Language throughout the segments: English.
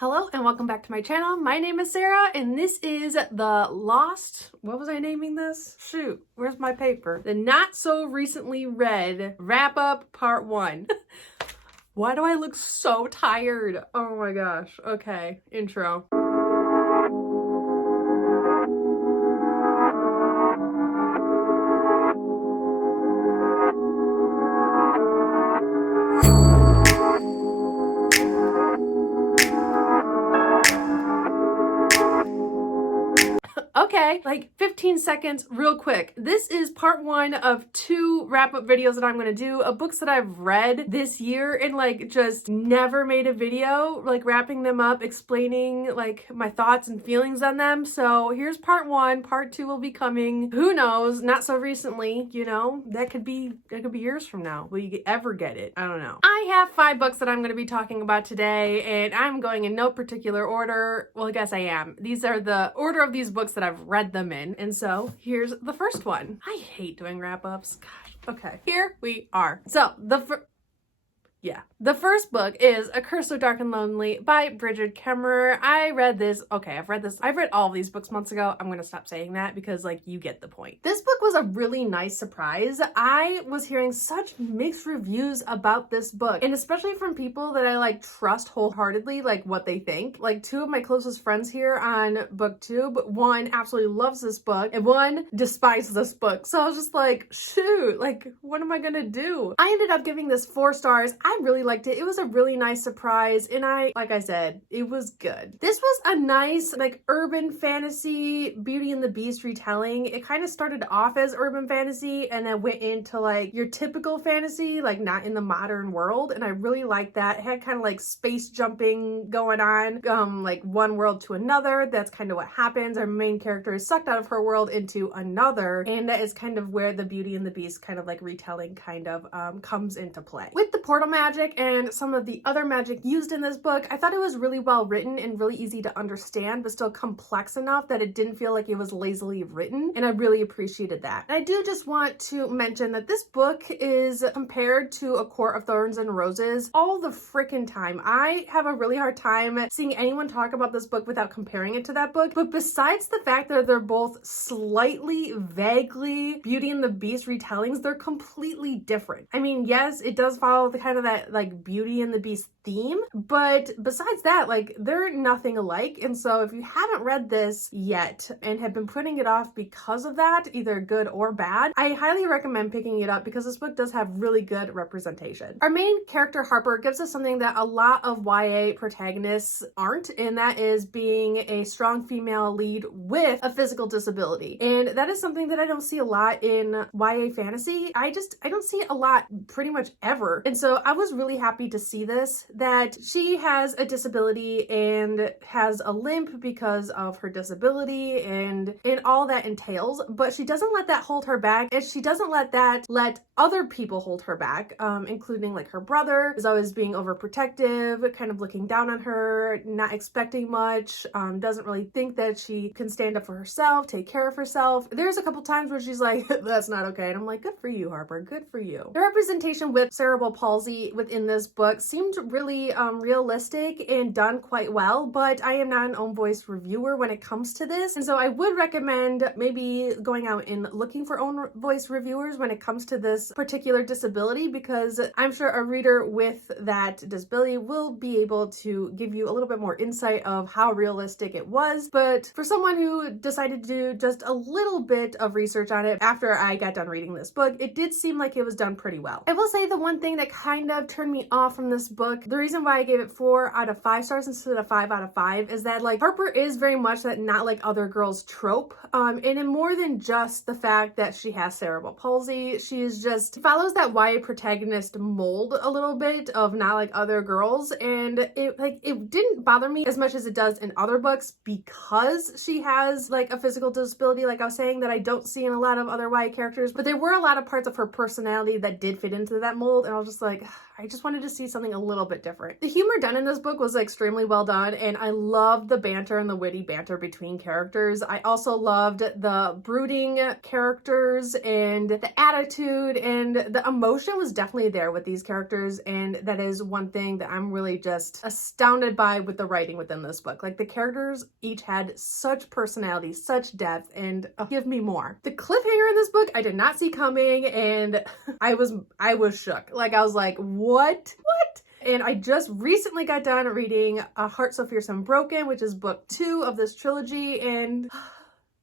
Hello and welcome back to my channel. My name is Sarah and this is the Lost, what was I naming this? Shoot, where's my paper? The Not So Recently Read Wrap Up Part 1. Why do I look so tired? Oh my gosh. Okay, intro. Okay, like 15 seconds real quick. This is part 1 of 2 wrap-up videos that I'm gonna do of books that I've read this year and like just never made a video, like wrapping them up, explaining like my thoughts and feelings on them. So here's part 1, part 2 will be coming. Who knows, not so recently, you know, that could be years from now. Will you ever get it? I don't know. I have 5 books that I'm gonna be talking about today and I'm going in no particular order. Well, I guess I am. These are the order of these books that I've read them in. And so here's the first one. I hate doing wrap-ups. Gosh. Okay, here we are. So the first book is A Curse So Dark and Lonely by Bridget Kemmerer. I read this, I've read all of these books months ago. I'm gonna stop saying that because like you get the point. This book was a really nice surprise. I was hearing such mixed reviews about this book, and especially from people that I like trust wholeheartedly, like what they think. Like 2 of my closest friends here on BookTube, one absolutely loves this book and one despises this book. So I was just like, shoot, like what am I gonna do? I ended up giving this 4 stars. I really liked it. It was a really nice surprise and like I said, it was good. This was a nice like urban fantasy Beauty and the Beast retelling. It kind of started off as urban fantasy and then went into like your typical fantasy, like not in the modern world, and I really liked that. It had kind of like space jumping going on, like one world to another. That's kind of what happens. Our main character is sucked out of her world into another, and that is kind of where the Beauty and the Beast kind of like retelling kind of comes into play. With the portal magic and some of the other magic used in this book, I thought it was really well written and really easy to understand, but still complex enough that it didn't feel like it was lazily written, and I really appreciated that. And I do just want to mention that this book is compared to A Court of Thorns and Roses all the freaking time. I have a really hard time seeing anyone talk about this book without comparing it to that book, but besides the fact that they're both slightly, vaguely Beauty and the Beast retellings, they're completely different. I mean, yes, it does follow the kind of that like Beauty and the Beast theme, but besides that, like they're nothing alike. And so if you haven't read this yet and have been putting it off because of that, either good or bad, I highly recommend picking it up because this book does have really good representation. Our main character Harper gives us something that a lot of YA protagonists aren't, and that is being a strong female lead with a physical disability. And that is something that I don't see a lot in YA fantasy. I don't see it a lot pretty much ever. And so I was really happy to see this, that she has a disability and has a limp because of her disability and all that entails, but she doesn't let that hold her back, and she doesn't let that let other people hold her back, including like her brother is always being overprotective, kind of looking down on her, not expecting much, doesn't really think that she can stand up for herself, take care of herself. There's a couple times where she's like, that's not okay, and I'm like, good for you, Harper, good for you. The representation with cerebral palsy within this book seemed really realistic and done quite well, but I am not an own voice reviewer when it comes to this, and so I would recommend maybe going out and looking for own voice reviewers when it comes to this particular disability, because I'm sure a reader with that disability will be able to give you a little bit more insight of how realistic it was. But for someone who decided to do just a little bit of research on it after I got done reading this book, it did seem like it was done pretty well. I will say the one thing that kind of turned me off from this book, the reason why I gave it 4 out of 5 stars instead of 5 out of 5, is that like Harper is very much that not like other girls trope, and in more than just the fact that she has cerebral palsy, she is just follows that YA protagonist mold a little bit of not like other girls, and it didn't bother me as much as it does in other books because she has like a physical disability, like I was saying, that I don't see in a lot of other YA characters, but there were a lot of parts of her personality that did fit into that mold, and I was just like, I just wanted to see something a little bit bit different. The humor done in this book was extremely well done, and I loved the banter and the witty banter between characters. I also loved the brooding characters and the attitude, and the emotion was definitely there with these characters, and that is one thing that I'm really just astounded by with the writing within this book. Like, the characters each had such personality, such depth, and give me more. The cliffhanger in this book I did not see coming, and I was shook. Like, I was like, what? And I just recently got done reading A Heart So Fierce and Broken, which is book 2 of this trilogy, and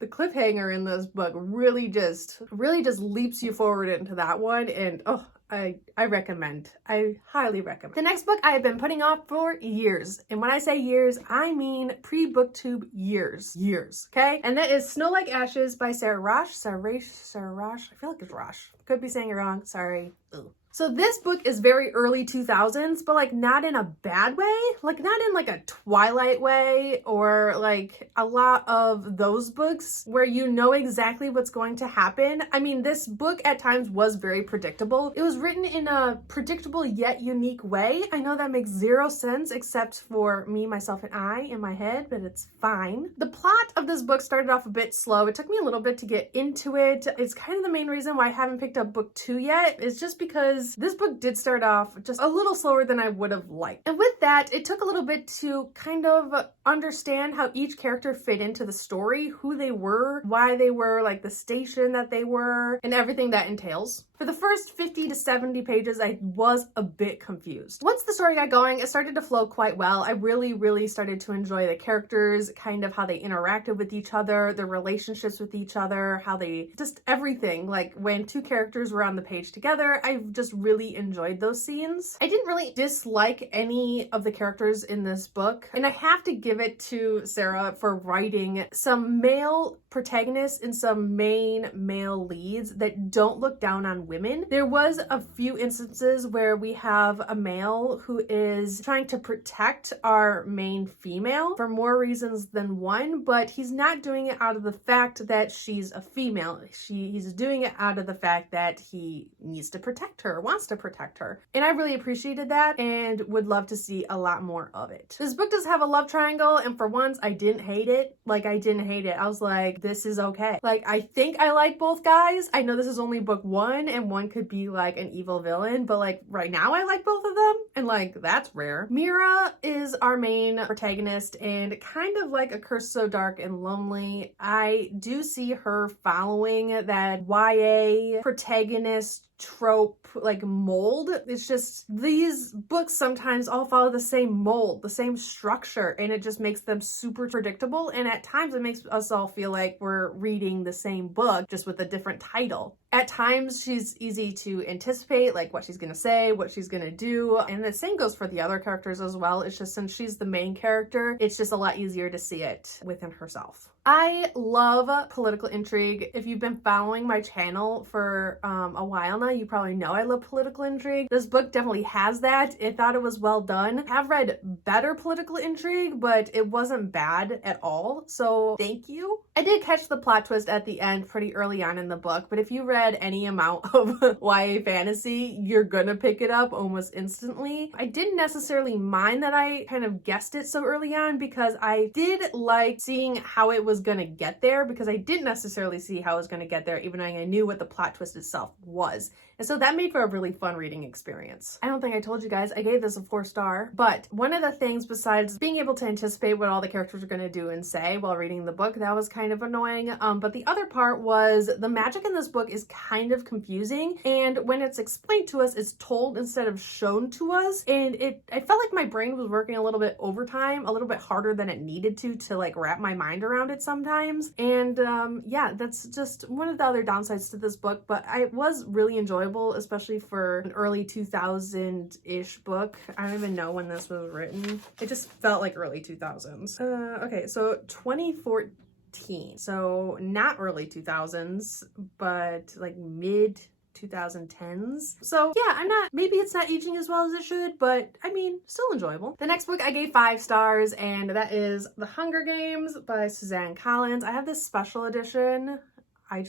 the cliffhanger in this book really just leaps you forward into that one, and I recommend. I highly recommend. The next book I have been putting off for years. And when I say years, I mean pre-booktube years. Years, okay? And that is Snow Like Ashes by Sarah Rosh. Sarah Rosh? I feel like it's Rosh. Could be saying it wrong. Sorry. Ugh. So this book is very early 2000s, but like not in a bad way, like not in like a Twilight way or like a lot of those books where you know exactly what's going to happen. I mean, this book at times was very predictable. It was written in a predictable yet unique way. I know that makes zero sense except for me, myself, and I in my head, but it's fine. The plot of this book started off a bit slow. It took me a little bit to get into it. It's kind of the main reason why I haven't picked up book 2 yet. It's just because this book did start off just a little slower than I would have liked. And with that, it took a little bit to kind of understand how each character fit into the story, who they were, why they were, like the station that they were, and everything that entails. For the first 50 to 70 pages, I was a bit confused. Once the story got going, it started to flow quite well. I really started to enjoy the characters, kind of how they interacted with each other, their relationships with each other, how they, just everything. Like when two characters were on the page together, I just really enjoyed those scenes. I didn't really dislike any of the characters in this book, and I have to give it to Sarah for writing some male protagonists and some main male leads that don't look down on women. There was a few instances where we have a male who is trying to protect our main female for more reasons than one, but he's not doing it out of the fact that she's a female. He's doing it out of the fact that he needs to protect her, wants to protect her. And I really appreciated that and would love to see a lot more of it. This book does have a love triangle, and for once I didn't hate it. Like, I didn't hate it. I was like, this is okay. Like, I think I like both guys. I know this is only book 1 and one could be like an evil villain, but like right now I like both of them, and like that's rare. Mira is our main protagonist, and kind of like A Curse So Dark and Lonely, I do see her following that YA protagonist trope like mold. It's just these books sometimes all follow the same mold, the same structure, and it just makes them super predictable, and at times it makes us all feel like we're reading the same book just with a different title. At times she's easy to anticipate, like what she's gonna say, what she's gonna do, and the same goes for the other characters as well. It's just since she's the main character, it's just a lot easier to see it within herself. I love political intrigue. If you've been following my channel for a while now, you probably know I love political intrigue. This book definitely has that. I thought it was well done. I have read better political intrigue, but it wasn't bad at all, so thank you. I did catch the plot twist at the end pretty early on in the book, but if you read any amount of YA fantasy, you're gonna pick it up almost instantly. I didn't necessarily mind that I kind of guessed it so early on, because I did like seeing how it was gonna get there, because I didn't necessarily see how it was gonna get there, even though I knew what the plot twist itself was. And so that made for a really fun reading experience. I don't think I told you guys, I gave this a 4-star, but one of the things besides being able to anticipate what all the characters are gonna do and say while reading the book, that was kind of annoying. But the other part was the magic in this book is kind of confusing, and when it's explained to us, it's told instead of shown to us, and I felt like my brain was working a little bit overtime, a little bit harder than it needed to like wrap my mind around it sometimes. And yeah, that's just one of the other downsides to this book, but it was really enjoyable, especially for an early 2000-ish book. I don't even know when this was written. It just felt like early 2000s. Okay, so 2014. So not early 2000s, but like mid 2010s. So yeah, maybe it's not aging as well as it should, but I mean, still enjoyable. The next book I gave 5 stars, and that is The Hunger Games by Suzanne Collins. I have this special edition. I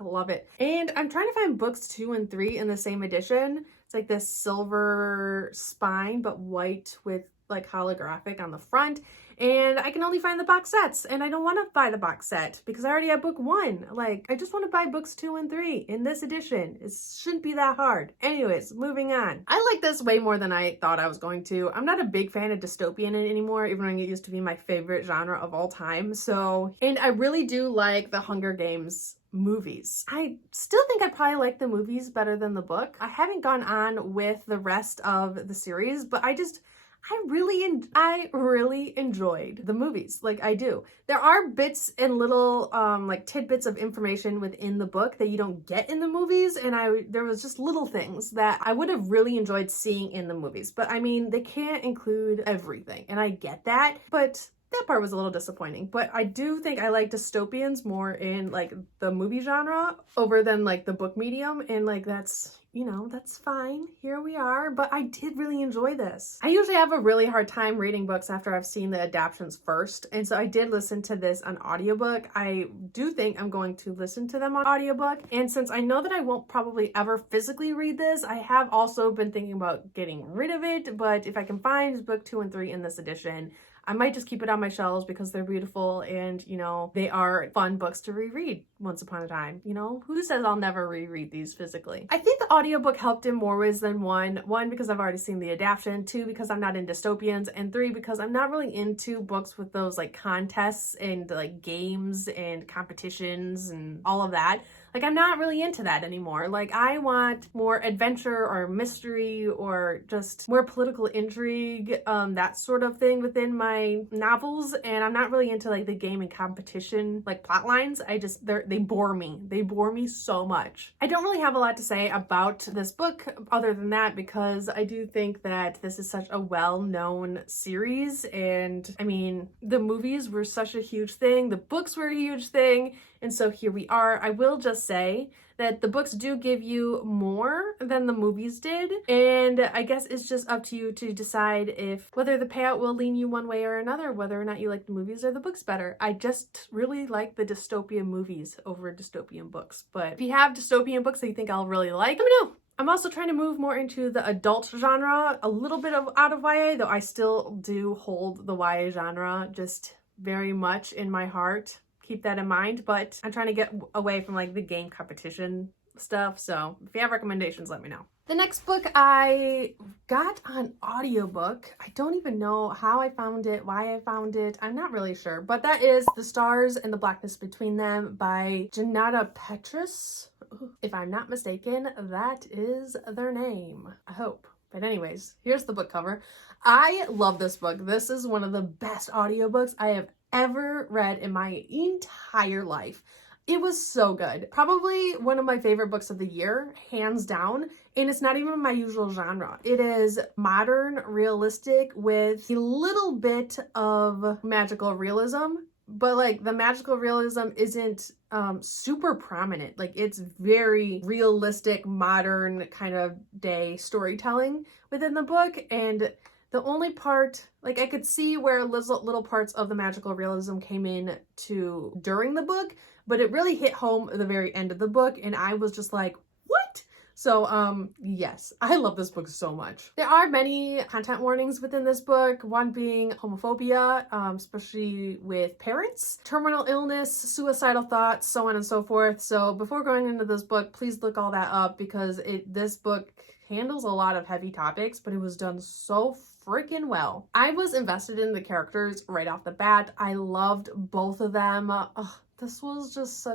love it. And I'm trying to find books 2 and 3 in the same edition. It's like this silver spine, but white with like holographic on the front. And I can only find the box sets, and I don't want to buy the box set because I already have book 1. Like, I just want to buy books 2 and 3 in this edition. It shouldn't be that hard. Anyways, moving on. I like this way more than I thought I was going to. I'm not a big fan of dystopian anymore, even though it used to be my favorite genre of all time. So, and I really do like the Hunger Games movies. I still think I probably like the movies better than the book. I haven't gone on with the rest of the series, but I really enjoyed the movies. Like, I do. There are bits and little like tidbits of information within the book that you don't get in the movies, and there was just little things that I would have really enjoyed seeing in the movies. But I mean, they can't include everything, and I get that, but that part was a little disappointing. But I do think I like dystopians more in like the movie genre over than like the book medium, and like that's, you know, that's fine. Here we are, but I did really enjoy this. I usually have a really hard time reading books after I've seen the adaptations first, and so I did listen to this on audiobook. I do think I'm going to listen to them on audiobook, and since I know that I won't probably ever physically read this, I have also been thinking about getting rid of it, but if I can find book 2 and 3 in this edition, I might just keep it on my shelves because they're beautiful and, you know, they are fun books to reread once upon a time. You know, who says I'll never reread these physically? I think the audiobook helped in more ways than one. 1, because I've already seen the adaptation. 2, because I'm not in dystopians. And 3, because I'm not really into books with those like contests and like games and competitions and all of that. Like, I'm not really into that anymore. Like, I want more adventure or mystery or just more political intrigue, that sort of thing within my novels. And I'm not really into like the game and competition, like plot lines. They bore me. They bore me so much. I don't really have a lot to say about this book other than that, because I do think that this is such a well-known series. And I mean, the movies were such a huge thing. The books were a huge thing. And so here we are. I will just say that the books do give you more than the movies did. And I guess it's just up to you to decide whether the payout will lean you one way or another, whether or not you like the movies or the books better. I just really like the dystopian movies over dystopian books. But if you have dystopian books that you think I'll really like, let me know. I'm also trying to move more into the adult genre, a little bit out of YA, though I still do hold the YA genre just very much in my heart. Keep that in mind, but I'm trying to get away from like the game competition stuff. So if you have recommendations, let me know. The next book I got on audiobook. I don't even know how I found it, why I found it. I'm not really sure, but that is The Stars and the Blackness Between Them by Janata Petrus. If I'm not mistaken, that is their name. I hope. But anyways, here's the book cover. I love this book. This is one of the best audiobooks I have ever read in my entire life. It was so good. Probably one of my favorite books of the year, hands down. And it's not even my usual genre. It is modern, realistic with a little bit of magical realism. But like the magical realism isn't super prominent. Like, it's very realistic, modern kind of day storytelling within the book. And the only part, like, I could see where little parts of the magical realism came in to during the book, but it really hit home at the very end of the book, and I was just like, what? So, yes, I love this book so much. There are many content warnings within this book, one being homophobia, especially with parents, terminal illness, suicidal thoughts, so on and so forth. So before going into this book, please look all that up, because this book handles a lot of heavy topics, but it was done so freaking well. I was invested in the characters right off the bat. I loved both of them. This was just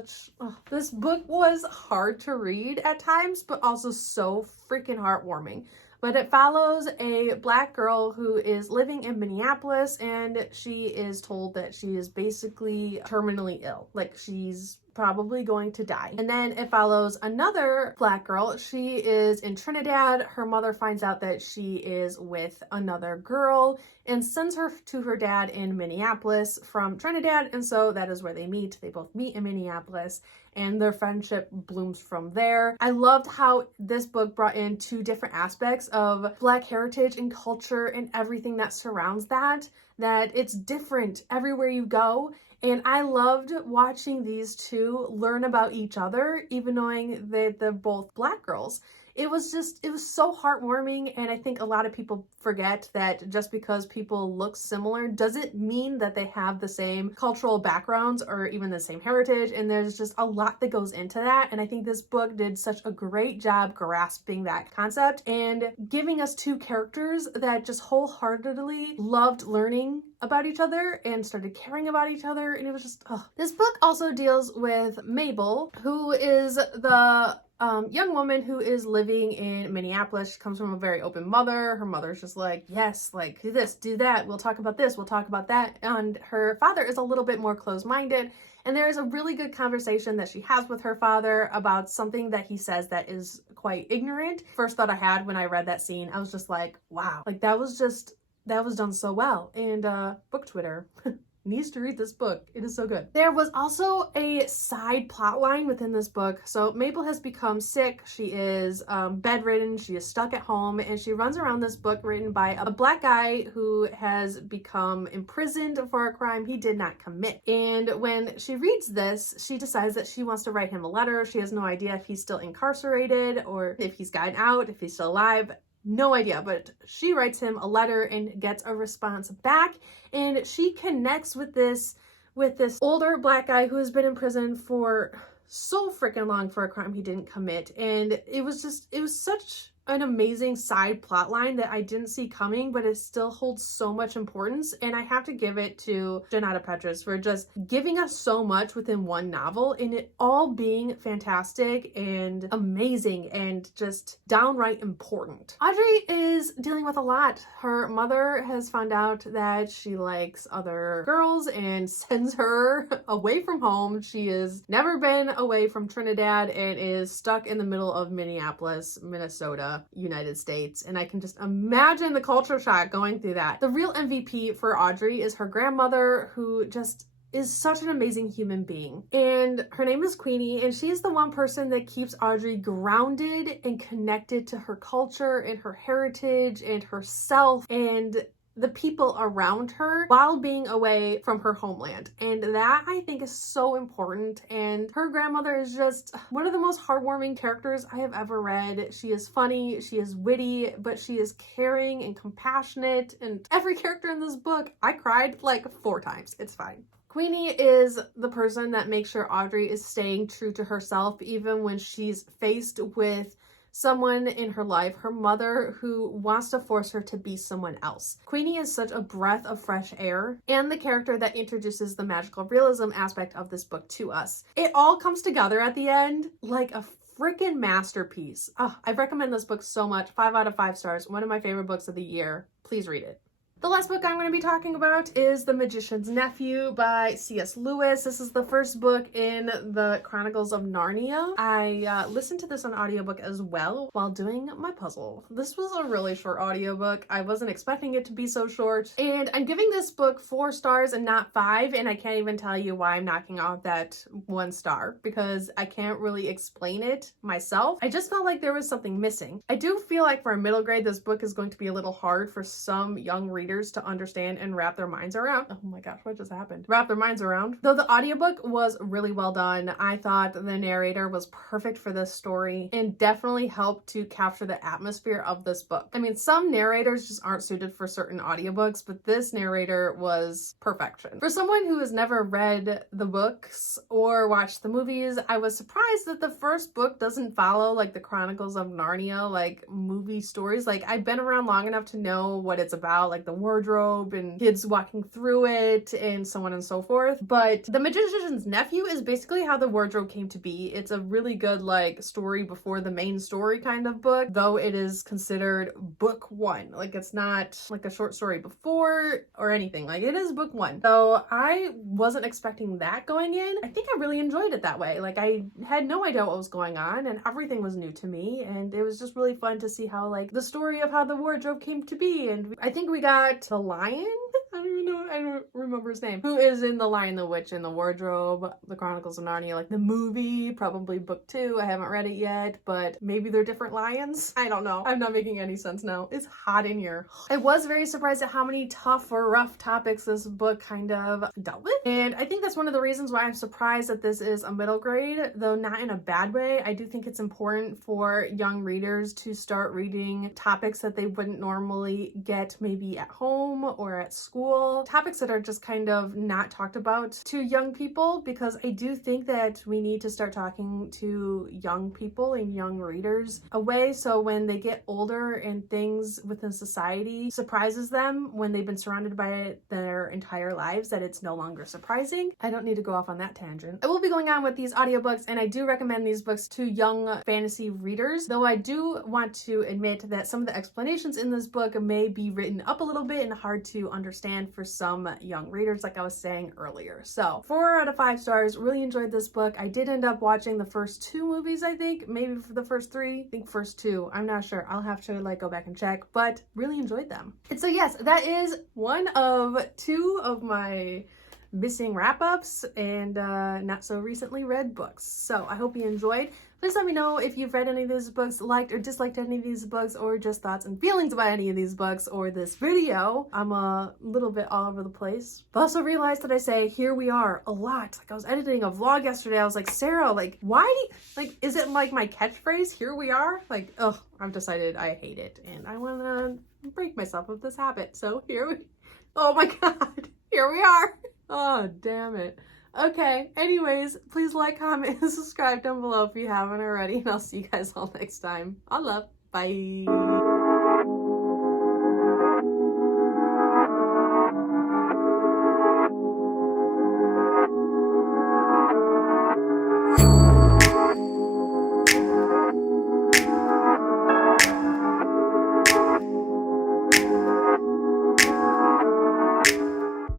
this book was hard to read at times, but also so freaking heartwarming. But it follows a Black girl who is living in Minneapolis, and she is told that she is basically terminally ill. Like, she's probably going to die. And then it follows another Black girl. She is in Trinidad. Her mother finds out that she is with another girl and sends her to her dad in Minneapolis from Trinidad. And so that is where they meet. They both meet in Minneapolis, and their friendship blooms from there. I loved how this book brought in 2 different aspects of Black heritage and culture and everything that surrounds that it's different everywhere you go. And I loved watching these 2 learn about each other, even knowing that they're both Black girls. it was so heartwarming. And I think a lot of people forget that just because people look similar doesn't mean that they have the same cultural backgrounds or even the same heritage. And there's just a lot that goes into that. And I think this book did such a great job grasping that concept and giving us two characters that just wholeheartedly loved learning about each other and started caring about each other. And it was just, oh. This book also deals with Mabel, who is the young woman who is living in Minneapolis. She comes from a very open mother. Her mother's just like, yes, like do this, do that. We'll talk about this. We'll talk about that. And her father is a little bit more closed-minded. And there is a really good conversation that she has with her father about something that he says that is quite ignorant. First thought I had when I read that scene, I was just like, wow, like that was done so well. And book Twitter needs to read this book. It is so good. There was also a side plot line within this book. So Mabel has become sick. She is bedridden. She is stuck at home, and she runs around this book written by a Black guy who has become imprisoned for a crime he did not commit. And when she reads this, she decides that she wants to write him a letter. She has no idea if he's still incarcerated or if he's gotten out, if he's still alive. No idea, but she writes him a letter and gets a response back, and she connects with this older Black guy who has been in prison for so freaking long for a crime he didn't commit. And it was such an amazing side plot line that I didn't see coming, but it still holds so much importance. And I have to give it to Junauda Petrus for just giving us so much within one novel, and it all being fantastic and amazing and just downright important. Audrey is dealing with a lot. Her mother has found out that she likes other girls and sends her away from home. She has never been away from Trinidad and is stuck in the middle of Minneapolis, Minnesota, United States. And I can just imagine the culture shock going through that. The real MVP for Audrey is her grandmother, who just is such an amazing human being. And her name is Queenie, and she is the one person that keeps Audrey grounded and connected to her culture and her heritage and herself and the people around her while being away from her homeland. And that, I think, is so important. And her grandmother is just one of the most heartwarming characters I have ever read. She is funny, she is witty, but she is caring and compassionate. And every character in this book, I cried like 4 times. It's fine. Queenie is the person that makes sure Audrey is staying true to herself, even when she's faced with someone in her life, her mother, who wants to force her to be someone else. Queenie is such a breath of fresh air and the character that introduces the magical realism aspect of this book to us. It all comes together at the end like a freaking masterpiece. Oh, I recommend this book so much. 5 out of 5 stars. One of my favorite books of the year. Please read it. The last book I'm going to be talking about is The Magician's Nephew by C.S. Lewis. This is the first book in the Chronicles of Narnia. I listened to this on audiobook as well while doing my puzzle. This was a really short audiobook. I wasn't expecting it to be so short. And I'm giving this book 4 stars and not 5, and I can't even tell you why I'm knocking off that 1 star because I can't really explain it myself. I just felt like there was something missing. I do feel like for a middle grade, this book is going to be a little hard for some young readers to understand and wrap their minds around. Oh my gosh, what just happened? Wrap their minds around. Though the audiobook was really well done, I thought the narrator was perfect for this story and definitely helped to capture the atmosphere of this book. I mean, some narrators just aren't suited for certain audiobooks, but this narrator was perfection. For someone who has never read the books or watched the movies, I was surprised that the first book doesn't follow like the Chronicles of Narnia, like movie stories. Like, I've been around long enough to know what it's about, like the wardrobe and kids walking through it and so on and so forth. But The Magician's Nephew is basically how the wardrobe came to be. It's a really good like story before the main story kind of book, though it is considered book 1. Like, it's not like a short story before or anything. Like, it is book 1. So I wasn't expecting that going in. I think I really enjoyed it that way. Like, I had no idea what was going on and everything was new to me, and it was just really fun to see how like the story of how the wardrobe came to be. And I think we got the lion. I don't even know. I don't remember remember his name, who is in The Lion, the Witch, and the Wardrobe, The Chronicles of Narnia, like the movie, probably book 2. I haven't read it yet, but maybe they're different lions. I don't know. I'm not making any sense now. It's hot in here. I was very surprised at how many tough or rough topics this book kind of dealt with. And I think that's one of the reasons why I'm surprised that this is a middle grade, though not in a bad way. I do think it's important for young readers to start reading topics that they wouldn't normally get maybe at home or at school. Topics that are just kind of not talked about to young people, because I do think that we need to start talking to young people and young readers a way so when they get older and things within society surprises them when they've been surrounded by it their entire lives, that it's no longer surprising. I don't need to go off on that tangent. I will be going on with these audiobooks, and I do recommend these books to young fantasy readers, though I do want to admit that some of the explanations in this book may be written up a little bit and hard to understand for some young readers, like I was saying earlier. So 4 out of 5 stars. Really enjoyed this book. I did end up watching the first 2 movies, I think, maybe for the first 3. I think first 2. I'm not sure. I'll have to like go back and check, but really enjoyed them. And so yes, that is one of 2 of my missing wrap-ups and not so recently read books. So I hope you enjoyed. Please let me know if you've read any of these books, liked or disliked any of these books, or just thoughts and feelings about any of these books or this video. I'm a little bit all over the place. But also realized that I say here we are a lot. Like I was editing a vlog yesterday. I was like, Sarah, like why? Like is it like my catchphrase? Here we are? Like, ugh, I've decided I hate it and I want to break myself of this habit. So here we, oh my God, here we are. Oh, damn it. Okay, anyways, please like, comment, and subscribe down below if you haven't already, and I'll see you guys all next time. All love. Bye.